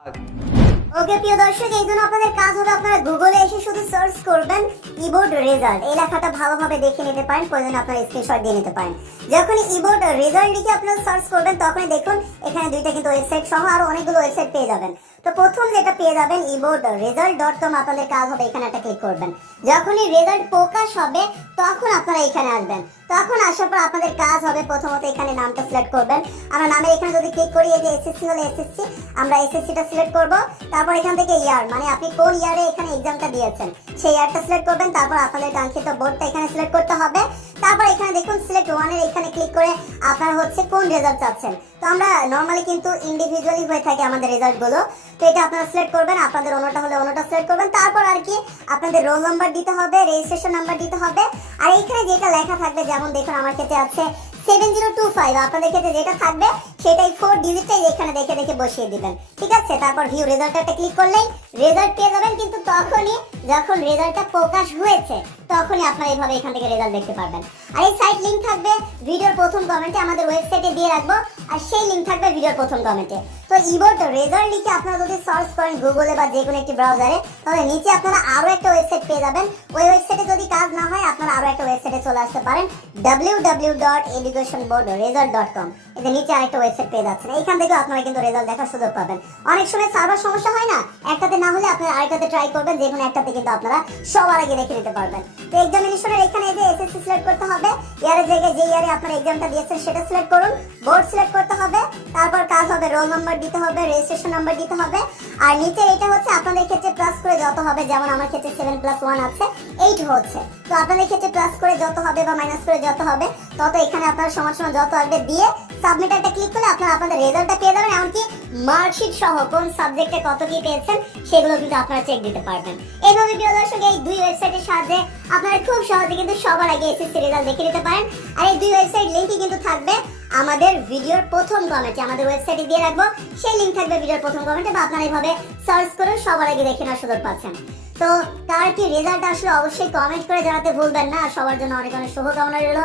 ওকে প্রিয় দর্শক, এই জন্য আপনাদের কাজ হবে আপনারা গুগলে এসে শুধু সার্চ করবেন ইবোর্ড রেজাল্ট। এই লেখাটা ভালোভাবে দেখে নিতে পারেন, প্রয়োজনে আপনারা স্ক্রিনশট দিয়ে নিতে পারেন। যখনই ইবোর্ড রেজাল্ট লিখে আপনারা সার্চ করবেন তখনই দেখুন এখানে দুইটা কিন্তু ওয়েবসাইট সহ আরো অনেকগুলো ওয়েবসাইট পেয়ে যাবেন। তো প্রথম যেটা পেয়ে যাবেন eboardresult.com, আপনাদের কাজ হবে এখানে একটা ক্লিক করবেন। যখনই রেজাল্ট প্রকাশ হবে তখন আপনারা এখানে আসবেন। তখন আসার পর আপনাদের কাজ হবে প্রথমত এখানে নামটা সিলেক্ট করবেন। আমরা নামের এখানে যদি ক্লিক করি, এই যে এসএসসি হলে এসএসসি, আমরা এসএসসিটা সিলেক্ট করব। তারপর এখান থেকে ইয়ার, মানে আপনি কোন ইয়ারে এখানে এক্সামটা দিয়েছেন সেই ইয়ারটা সিলেক্ট করবেন। তারপর আপনাদের কাঙ্ক্ষিত বোর্ডটা এখানে সিলেক্ট করতে হবে। তারপর এখানে দেখুন সিলেক্ট ওয়ানের এখানে ক্লিক করে আপনারা হচ্ছে কোন রেজাল্ট চাচ্ছেন। তো আমরা নরমালি কিন্তু ইন্ডিভিজুয়ালি হয়ে থাকে আমাদের রেজাল্টগুলো। তো এটা আপনারা সিলেক্ট করবেন, আপনাদের অন্যটা হলে অন্যটা সিলেক্ট করবেন। তারপর আর কি আপনাদের রোল নাম্বার দিতে হবে, রেজিস্ট্রেশন নাম্বার দিতে হবে। আর এখানে যেটা লেখা থাকবে, যেমন দেখুন আমার ক্ষেত্রে আছে 7025, আপনাদের ক্ষেত্রে যেটা থাকবে সেটাই 4 ডিজিটটাই এখানে দেখে দেখে বসিয়ে দিবেন, ঠিক আছে। তারপর ভিউ রেজাল্টটা ক্লিক করলেই রেজাল্ট পেয়ে যাবেন, কিন্তু তখনই যখন রেজাল্টটা প্রকাশ হয়েছে তখনই আপনারা এইভাবে এখান থেকে রেজাল্ট দেখতে পারবেন। আর এই সাইট লিংক থাকবে ভিডিওর প্রথম কমেন্টে, আমাদের ওয়েবসাইটে দিয়ে রাখবো, আর সেই লিংক থাকবে ভিডিওর প্রথম কমেন্টে। তো ইবোর্ড রেজাল্ট লিখে আপনারা যদি সার্চ করেন গুগলে বা যে কোনো একটি ব্রাউজারে, তাহলে নিচে আপনারা আরো একটা ওয়েবসাইট পেয়ে যাবেন। ওই ওয়েবসাইটে যদি কাজ না হয় আপনারা আরো একটা ওয়েবসাইটে চলে আসতে পারেন, www.educationboardresult.com। এই যে নিচে আরেকটা ওয়েবসাইট পেয়ে যাচ্ছেন, এইখান থেকে আপনারা কিন্তু রেজাল্ট দেখার সুযোগ পাবেন। অনেক সময় সার্ভার সমস্যা হয় না, একটাতে না হলে আপনারা আরেকটাতে ট্রাই করবেন, যে কোনো একটাতে কিন্তু আপনারা সবার আগে দেখে নিতে পারবেন। তো এক্সামিনেশনের এখানে এই যে এসএসসি সিলেক্ট করতে হবে, ইয়ারের জায়গায় যে ইয়ারে আপনারা এক্সামটা দিয়েছেন সেটা সিলেক্ট করুন, বোর্ড সিলেক্ট করতে হবে। তারপর কাজ হবে রোল নাম্বার দিতে হবে, রেজিস্ট্রেশন নাম্বার দিতে হবে। আর নিচে এটা হচ্ছে আপনাদের ক্ষেত্রে প্লাস করে যত হবে, যেমন আমার ক্ষেত্রে 7+1 আছে 8 হচ্ছে। তো আপনাদের ক্ষেত্রে প্লাস করে যত হবে বা মাইনাস করে যত হবে তত এখানে আপনারা সমান সমান যত আসবে দিয়ে সাবমিট একটা ক্লিক করলে আপনারা আপনাদের রেজাল্টটা পেয়ে যাবেন। এমনকি মার্কশিট সহ কোন সাবজেক্টে কত কি পেয়েছেন সেগুলো কিন্তু আপনারা চেক দিতে পারবেন। এইভাবে প্রিয় দর্শক, এই দুই ওয়েবসাইটের সাহায্যে আপনারা খুব সহজে কিন্তু সবার আগে এসএসসি রেজাল্ট দেখে নিতে পারেন। আর এই দুই ওয়েবসাইট লিংকই কিন্তু থাকবে আমাদের ভিডিওর প্রথম কমেন্টে, আমাদের ওয়েবসাইটে দিয়ে রাখবো, সেই লিংক থাকবে ভিডিওর প্রথম কমেন্টে, বা আপনারা এইভাবে সার্চ করে সবার আগে দেখে নেওয়ার সুযোগ পাচ্ছেন। তো কার কি রেজাল্ট আসলে অবশ্যই কমেন্ট করে জানাতে ভুলবেন না। সবার জন্য অনেক অনেক শুভকামনা রইল,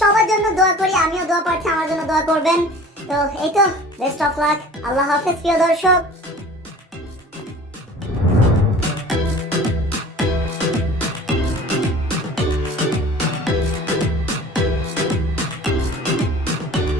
সবার জন্য দোয়া করি, আমিও দোয়া পাচ্ছি, আমার জন্য দোয়া করবেন। তো এই তো, বেস্ট অফ লাক, আল্লাহ হাফেজ প্রিয় দর্শক।